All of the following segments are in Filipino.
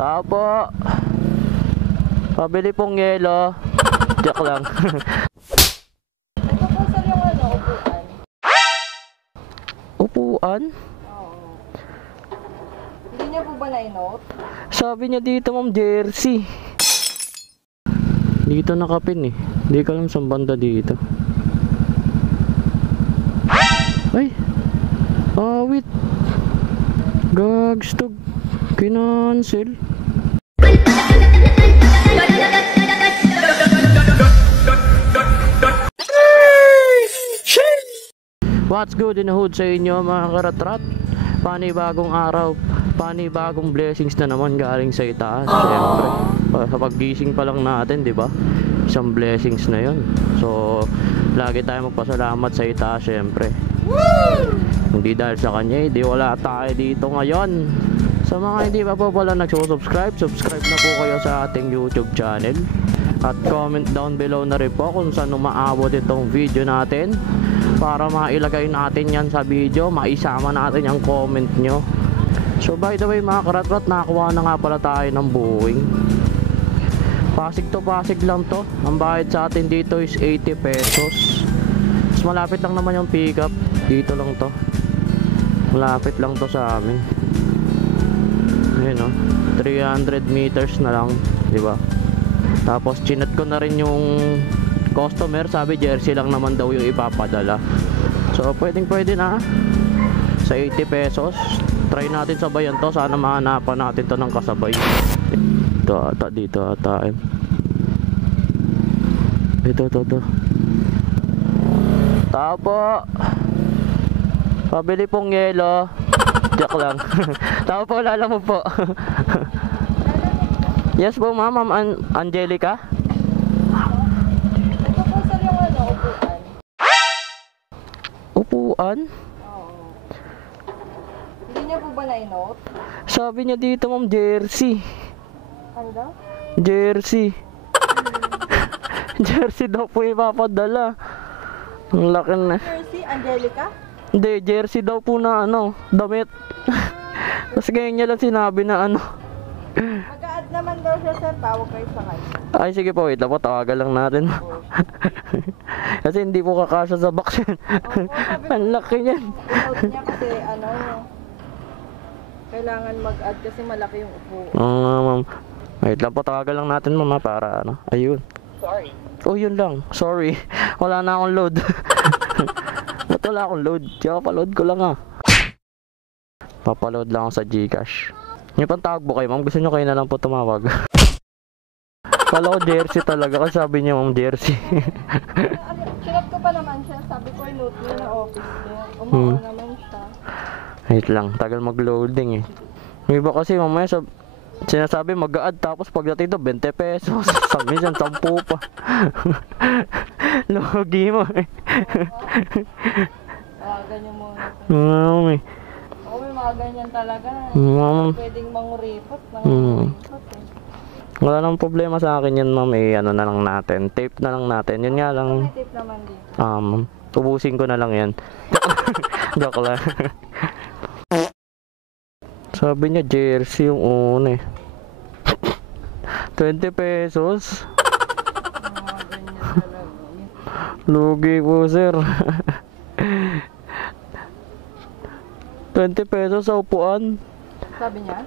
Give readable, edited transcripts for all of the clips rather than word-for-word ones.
Tao po. Pabili pong yelo. Joke lang. Ito po sir yung upuan. Upuan? Oo. Hindi niya po ba na-note? Sabi niya dito ma'am, jersey. Dito nakapin eh. Hindi ko alam saan banda dito. Ay! Awit! Gagstog! Kinancel! What's good in the hood sa inyo mga karatrat? Panibagong araw, panibagong blessings na naman galing sa itaas. Siyempre, sa paggising pa lang natin, di ba? Isang blessings na yon. So, lagi tayo magpasalamat sa itaas, siyempre. Hindi dahil sa kanya, hindi wala tayo dito ngayon. Sa mga hindi pa po pala nagsusubscribe, subscribe na po kayo sa ating YouTube channel. At comment down below na rin po kung saan umaabot itong video natin, para mailagay natin yan sa video, maisama natin yung comment nyo. So by the way mga karatrat, nakakuha na nga pala tayo ng Boeing. Pasig to Pasig lang to. Ang bayad sa atin dito is 80 pesos. Mas malapit lang naman yung pick up. Dito lang to. Malapit lang to sa amin. Ayun o, 300 meters na lang, diba? Tapos chinat ko na rin yung customer, sabi jersey lang naman daw yung ipapadala. So pwede na sa 80 pesos. Try natin sabayan to, sana mahanapan natin to ng kasabay. Dito ata ito tao po. Pabili pong yelo. Joke lang. Tao po, lala mo po. Yes po ma'am, Ma'am Angelica. Ito po sir yung upuan. Upuan? Oo. Hindi niya po ba na-note? Sabi niya dito ma'am, jersey. Ano daw? Jersey. Jersey daw po ipapadala. Ang laki na. Jersey, Angelica? Hindi, jersey daw po na damit. Tapos ganyan niya lang sinabi na Mag-a-add naman daw siya sir, tawag kayo sa kanya. Ay sige po, wait lang po, tawagan lang natin. Kasi hindi po kakasya sa box yun. Ang laki niyan. Inote niya kasi kailangan mag-add kasi malaki yung upo. Ma'am. Wait lang po, tawagan lang natin mama para ayun. Sorry. Oh yun lang, sorry. Wala na akong load. Ba't wala akong load? Kaya papaload ko lang Papaload lang ako sa Gcash. May pantawag po kayo ma'am, gusto nyo kayo na lang po tumawag. Kala ko jersey talaga kasi sabi niya ma'am jersey. Sinap ko pa naman siya, sabi ko i-note niya na office niya. Umawa naman siya. Wait lang, tagal mag-loading eh. May iba kasi mamaya sinasabi mag-a-add tapos pagdating to 20 pesos. Sabi niyan 10 pa. Logi mo eh. Ganyan mo. Mami. Oo, may mga ganyan talaga. Pwedeng manguripot. Wala nang problema sa akin yun ma'am eh, na lang natin. Tape na lang natin. Yun nga lang. May tape naman dito. Ubusin ko na lang yan. Joke lang. Sabi niya jersey yung una eh. 20 pesos. Ganyan talaga. Lugi po sir. 20 pesos sa upuan. Sabi niya?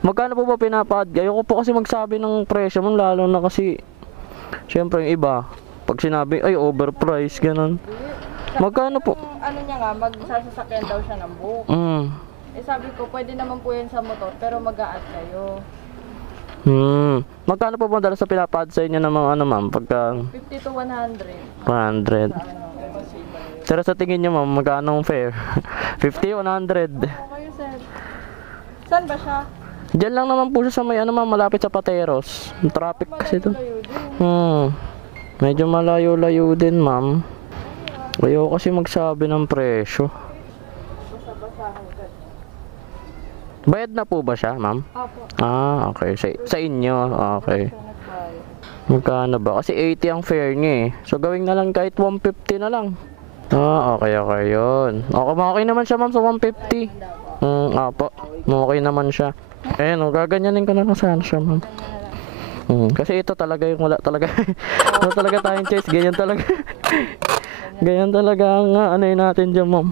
Magkano po ba pinapad? Ayoko po kasi magsabi ng presyo mo, lalo na kasi syempre yung iba pag sinabi ay overpriced ganun. Magkano po? Ano niya nga, magsasasakyan daw siya ng book. Eh sabi ko, pwede naman po yan sa motor, pero mag-a-add kayo. Magkano po ba dala sa pinapad sa inyo ng mga ma'am? Pagka 50 to 100. 100. Pero sa tingin niyo ma'am, magkano ang fare? 50 o 100? Okay sir. Saan ba siya? Diyan lang naman po siya sa may ma'am, malapit sa Pateros. Yung traffic kasi to. Medyo malayo-layo din ma'am. Ayaw kasi magsabi ng presyo. Bayad na po ba siya, ma'am? Apo. Okay. Sa inyo, okay. Magkano ba? Kasi 80 ang fare niya eh. So gawin na lang kahit 150 na lang. Okay yun. Okay naman siya ma'am sa 150. Apo. Okay naman siya. Ayan o, gaganyanin ko na lang sana siya, ma'am. Kasi ito talaga yung wala talaga. Wala talaga tayong choice. Ganyan talaga. Ganyan talaga ang ano yun natin dyan, ma'am.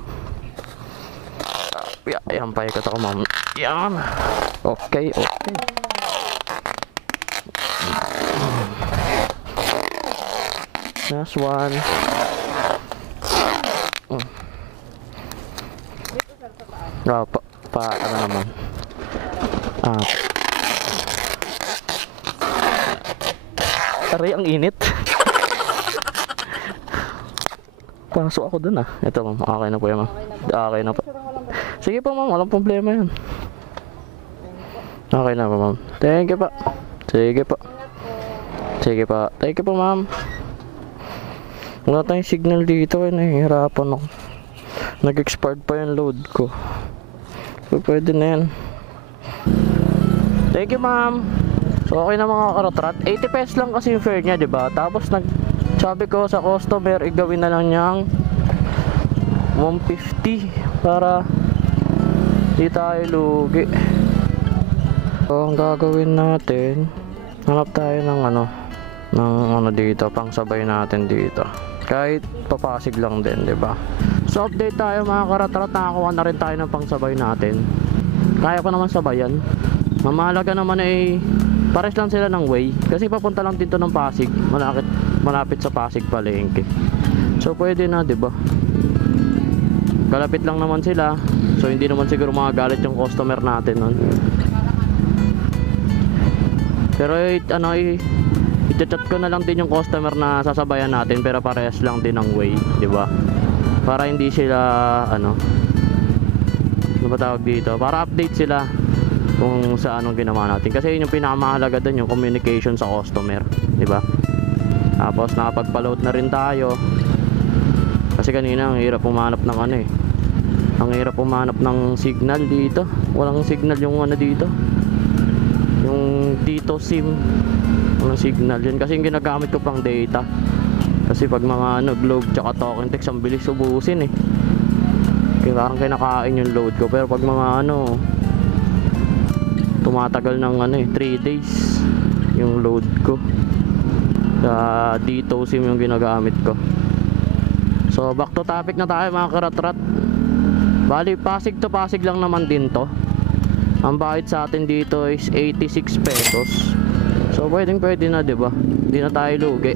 Yan, paikot ako, ma'am. Yan. Okay, okay. Last one. Ano naman. Aray, ang init. Pasok ako dun ah. Ito ma'am, okay na po yan ma'am. Okay na po. Sige po ma'am, walang problema yan. Okay na po ma'am. Thank you po. Sige po. Sige po. Thank you po ma'am. Wala tayong signal dito eh. Nahihirapan ako. Nag-expired pa yung load ko. So pwede na yan. Thank you ma'am. So okay na mga karotrat. 80 pesos lang kasi yung fare niya, diba? Tapos sabi ko sa customer, igawin na lang niyang 150 para di tayo lugi. So ang gagawin natin, hanap tayo ng ano dito, pang sabay natin dito. Kahit papasig lang din, diba? So update tayo mga karatrat, nakakuha na rin tayo ng pangsabay natin. Kaya ko naman sabayan. Mamahalaga naman ay pares lang sila ng way. Kasi papunta lang dito ng Pasig. Malapit sa Pasig palengke. So pwede na, diba? Kalapit lang naman sila. So hindi naman siguro magagalit yung customer natin nun. Pero i-chat ko na lang din yung customer na sasabayan natin, pero parehas lang din ng way, diba? Para hindi sila ano ba tawag dito, para update sila kung sa anong ginawa natin, kasi yun yung pinakamahalaga dun, yung communication sa customer, di ba? Tapos nakapagpa-load na rin tayo, kasi kanina ang hirap pumanap ng ang hirap pumanap ng signal dito. Walang signal yung dito, yung Tito SIM, walang signal yun, kasi yung ginagamit ko pang data. Kasi pag mga globe tsaka talking text, ang bilis ubusin eh. Kaya parang kinakain yung load ko. Pero pag mga tumatagal ng 3 days yung load ko. Sa Tito SIM yung ginagamit ko. So back to topic na tayo mga karatrat. Bali Pasig to Pasig lang naman din to. Ang bayad sa atin dito is 86 pesos. So pwede na, diba? Hindi na tayo lugi.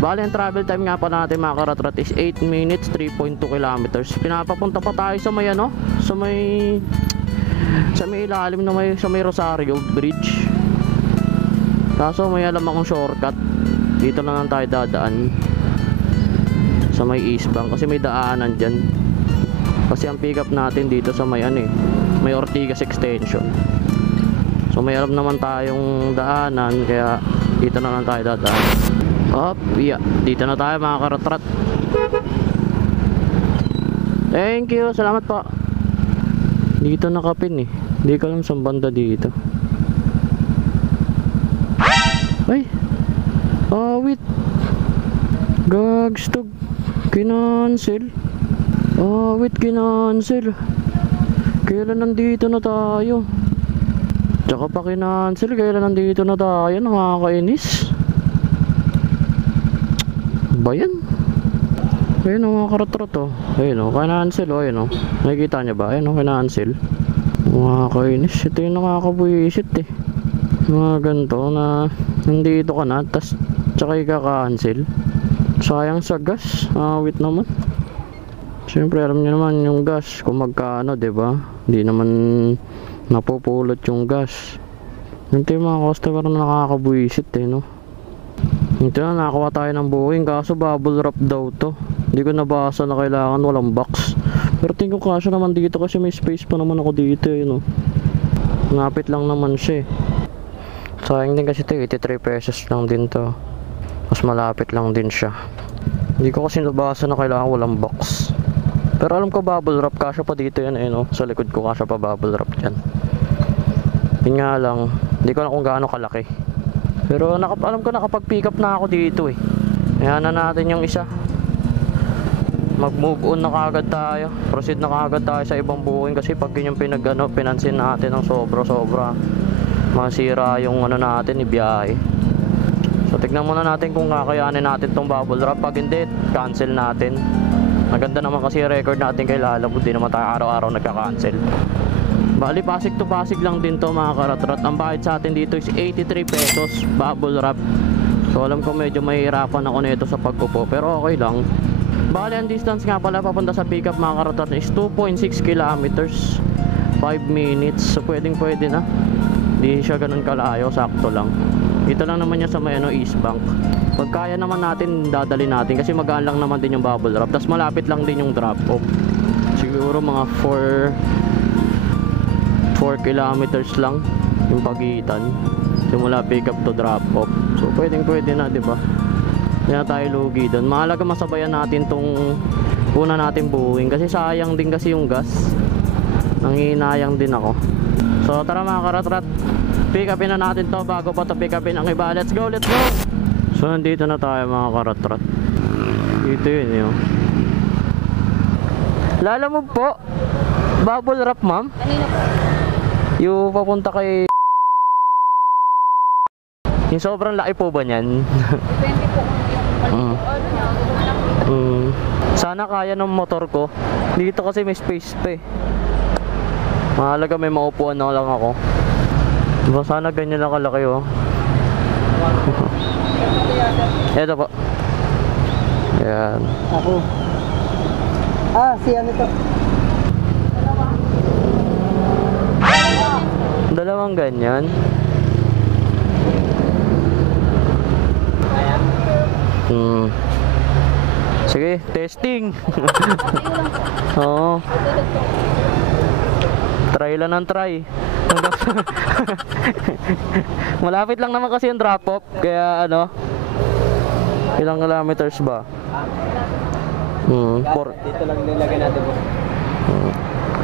Bali ang travel time nga pa natin mga karatrat is 8 minutes 3.2 kilometers. Pinapapunta pa tayo sa may sa may ilalim na sa may Rosario Bridge. Kaso may alam akong shortcut. Dito na lang tayo dadaan sa may East Bank, kasi may daanan dyan. Kasi ang pick up natin dito sa may may Ortigas extension. So may alam naman tayong daanan, kaya dito na lang tayo dadaan. Dito na tayo mga karatrat. Thank you, salamat po. Dito nakapin eh. Hindi ko alam saan banda dito. Ay, wait. Gagstog. Kinancel. Wait, kinancel. Kailan nandito na tayo? Tsaka pa kinancel. Kailan nandito na tayo? Nakakainis. Bayan. Ayun o mga karatrat o. Ayun o, kinancel o. Ayun o. Nakikita nyo ba? Ayun o, kinancel. Nakakainis. Ito yung nakakabuisit eh. Mga ganito na nandito ka na, tsaka ikaka-cancel. Sayang sa gas. Wait naman. Siyempre alam nyo naman yung gas kung magkano, diba? Hindi naman napupulot yung gas. Ito yung mga customer na nakakabuisit eh, no? Ito na, nakakuha tayo ng booking, kaso bubble wrap daw to. Hindi ko nabasa na kailangan walang box. Pero tingin ko kasya naman dito, kasi may space pa naman ako dito eh, no? Ngapit lang naman siya eh. Sayang din kasi ito, 83 pesos lang din to. Mas malapit lang din siya. Hindi ko kasi nabasa na kailangan walang box. Pero alam ko bubble wrap, kasya pa dito yan eh, no? Sa likod ko kasya pa bubble wrap dyan. Yun nga lang, hindi ko alam kung gaano kalaki. Pero alam ko nakapag pick up na ako dito eh. Ayan na natin yung isa. mag-move on na kagad tayo. Proceed na kagad tayo sa ibang booking kasi pag yun yung pinansin natin ng sobra-sobra, masira yung ano natin, ibiyahe. So tignan muna natin kung kakayanin natin tong bubble wrap. Pag hindi, cancel natin. Maganda naman kasi record natin kay Lalabud, di naman tayo araw-araw nagka-cancel. Bali, Pasig to Pasig lang din to mga karatrat. Ang bayad sa atin dito is 83 pesos bubble wrap. So alam ko medyo mahihirapan ako nito sa pagkupo, pero okay lang. Bali, ang distance nga pala papunta sa pickup mga karatrat is 2.6 kilometers, 5 minutes. So pwede na. Di siya ganun kalayo, sakto lang. Dito lang naman niya sa may East Bank. Pag kaya naman natin, dadali natin kasi magaan lang naman din yung bubble wrap. Tapos malapit lang din yung drop off. Siguro mga 4 kilometers lang yung pagitan simula pick up to drop off. So pwede na, di ba? Hindi na tayo lugi doon. Mahalaga masabayan natin tong una natin buuin kasi sayang din kasi yung gas. Nangihinayang din ako. So tara mga karatrat, pick upin na natin to bago pa to pick upin ang iba. Let's go! So nandito na tayo mga karatrat. Dito yun yun. Lala mo po, bubble wrap ma'am? Kanina po. Yung papunta kay... Yung sobrang laki po ba niyan? Depende po kung yung ano niya. Sana kaya ng motor ko. Dito kasi may space pa eh. Mahalaga may maupuan na lang ako. Diba sana ganyan lang kalaki oh. Eto po. Ayan. Ako. Si ano to? Dalawang ganyan. Sige, testing. Oo. Try lang ng try. Malapit lang naman kasi yung drop off. Kaya ano, ilang kilometers ba? Dito lang nilagay natin po.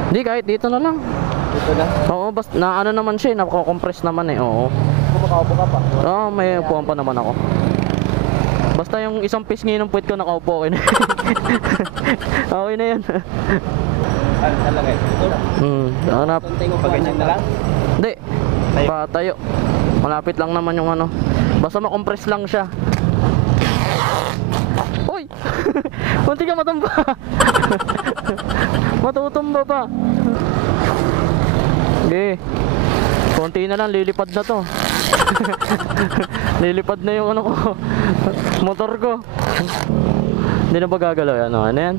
Hindi, kahit dito na lang. Dito na? Oo, basta na ano naman siya, nako-compress naman eh. Oo. Kung makaupo ka pa. Oo, may upuan pa naman ako. Basta yung isang pisngi ng puwit ko nakaupo, okay na. Okay na yan. Ano talaga ito? Hanap. Tuntay mo pa ganyan na lang? Hindi, patayo. Malapit lang naman yung ano. Basta makompress lang siya. Uy! Munti ka matumba. Matutumba pa. Okay. Konti na lang, lilipad na to. Lilipad na yung ano ko. Motor ko. Hindi na ba gagalaw yan? Ano yan?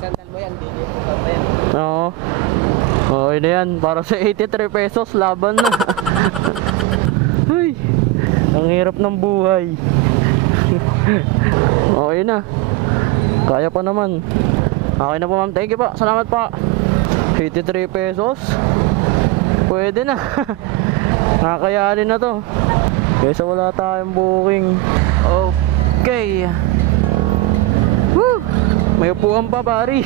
Sandal mo yan, hindi mo pa yan. Oo. Okay na yan. Para sa 83 pesos, laban na. Uy, ang hirap ng buhay. Okay na. Kaya pa naman. Okay na po ma'am. Thank you po. Salamat po. 83 pesos. Pwede na. Nakakayanin na to. Kaysa wala tayong booking. Okay. Woo! May upuan pa pari.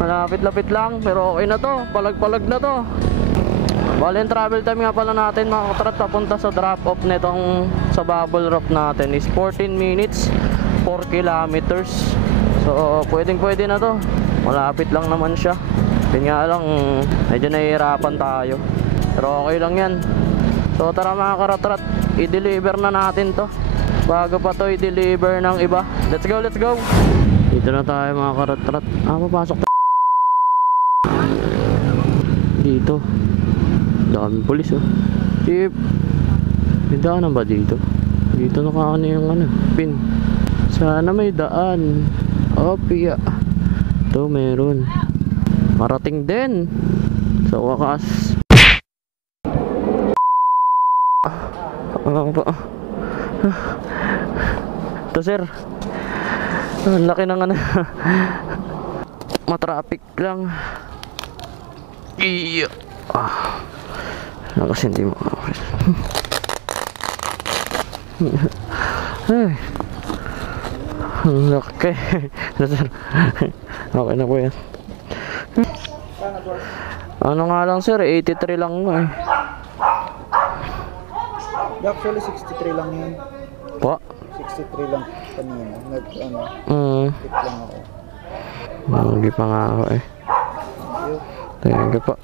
Malapit-lapit lang. Pero okay na to. Palag-palag na to. Bali yung travel time nga pala natin mga katrat papunta sa drop off nitong sa bubble wrap natin is 14 minutes 4 kilometers. So pwede na to. Malapit lang naman siya. Yun nga lang medyo nahihirapan tayo. Pero okay lang yan. So tara mga karatrat, i-deliver na natin to bago pa to i-deliver ng iba. Let's go, let's go. Dito na tayo mga karatrat. Papasok tayo dito. Daming pulis oh. Chip, may daanan ba dito? Dito nakaano yung ano, pin. Sana may daan. Opya. Ito meron. Marating din. Sa wakas. Ito sir. Ang laki ng ano. Matraffic lang. Iya. Kasi hindi mo ay, ang laki. Okay na po yan. Ano nga lang sir, 83 lang mo eh. Actually 63 lang yan. Po? 63 lang. kanina. Nag-ano, tip lang ako. Hindi pa nga ako eh. Thank you po.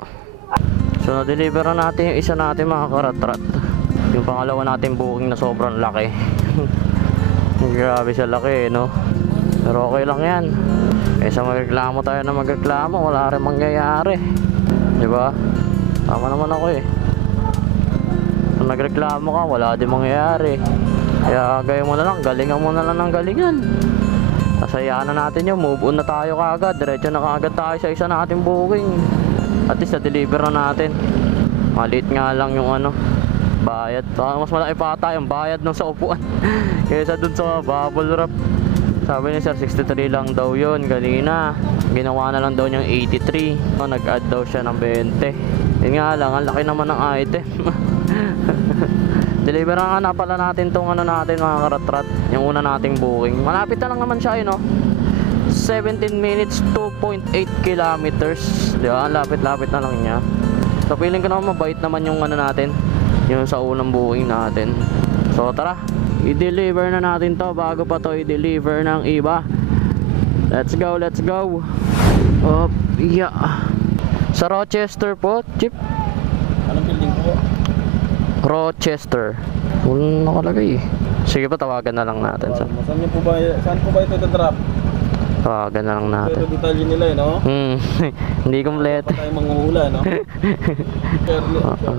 So na-deliver na natin yung isa natin mga karatrat. Yung pangalawa natin booking na sobrang laki. Grabe siya laki no. Pero okay lang yan. Kaysa magreklamo tayo na magreklamo, wala rin mangyayari. Diba? Tama naman ako eh. Kung nagreklamo ka, wala din mangyayari. Kaya gaya mo na lang, galingan mo na lang ng galingan. Nasayaan na natin yun, move on na tayo kaagad. Diretso na kaagad tayo sa isa nating booking. At least na-deliver na natin. Maliit nga lang yung ano, bayad. Mas malaki pa ata yung bayad nung sa upuan kaysa dun sa bubble wrap. Sabi ni sir 63 lang daw yun kanina. Ginawa na lang daw niyang 83. Nag-add daw siya ng 20. Yun nga lang, ang laki naman ng item. Deliver na pala natin tong ano natin mga karatrat. Yung una nating booking. Malapit na lang naman siya no. 17 minutes 2.8 kilometers. Diba? Lapit-lapit na lang niya. So feeling ko naman mabait naman yung ano natin, yung sa unang booking natin. So tara, i-deliver na natin to bago pa to i-deliver ng iba. Let's go, let's go. Oh, yeah. Sa Rochester po, Chip. Anong building po? Rochester. Walang nakalagay eh. Sige pa, tawagan na lang natin. Saan po ba ito drop? Tawagan na lang natin. Pero detalye nila eh, no? Hindi kompleto. Tayo manghuhula, no?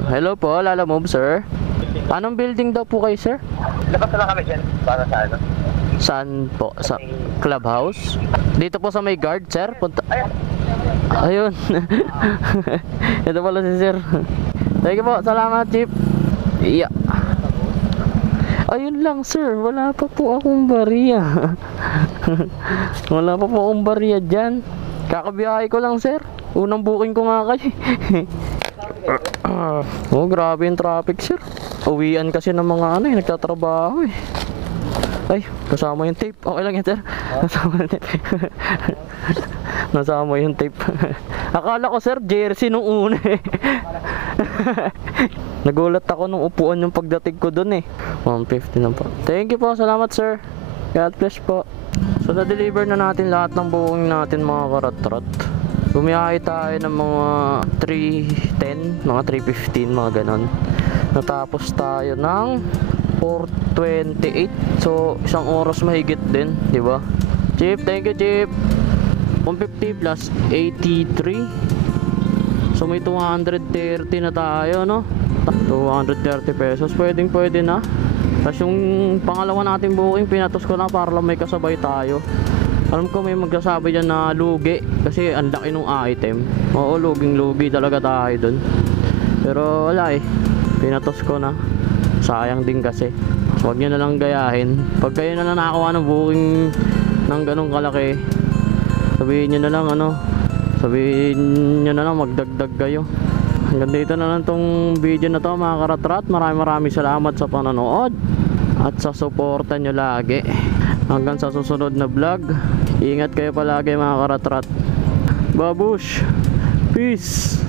Hello po, Lala Move, sir. Anong building daw po kayo, sir? Lakas na lang kami dyan. Para sa ano? Saan po? Sa clubhouse? Dito po sa may guard, sir? Punta. Ayun. Ito pala si sir. Thank you po, salamat, Chief. Yeah. Ayun lang, sir. Wala pa po akong bariya. Wala pa po akong bariya dyan. Kakabiyahe ko lang, sir. Unang booking ko nga kayo. Oh, grabe yung traffic, sir. Uwian kasi ng mga ano eh, nagtatrabaho eh. Ay, kasama yung tape. Okay lang yan, sir. Kasama yung tape. Nasama yung tape. Akala ko, sir, jersey nung una eh. Nagulat ako nung upuan yung pagdating ko dun eh. 150 na po. Thank you po, salamat, sir. God bless po. So, na-deliver na natin lahat ng booking natin mga karat-rat. Bumiyahe tayo ng mga 3:10, mga 3:15, mga ganon. Natapos tayo ng 4:28. So, isang oras mahigit din, di ba? Chief, thank you, Chief. 150 plus 83. So, may 230 na tayo, no? 230 pesos. Pwedeng pwede na. Tapos yung pangalawa nating booking, pinatos ko na para lang may kasabay tayo. Alam ko may magsasabi dyan na lugi kasi ang laki nung item. Oo, luging-lugi talaga tayo dun. Pero wala eh, pinatos ko na. Sayang din kasi. Huwag nyo na lang gayahin. Pag kayo na nakakuha ng booking ng ganong kalaki, sabihin nyo na lang ano, sabihin nyo na lang magdagdag kayo. Hanggang dito na lang tong video na to mga karatrat. Maraming salamat sa panonood at sa suporta nyo lagi. Hanggang sa susunod na vlog, ingat kayo palagi mga karatrat. Babush! Peace!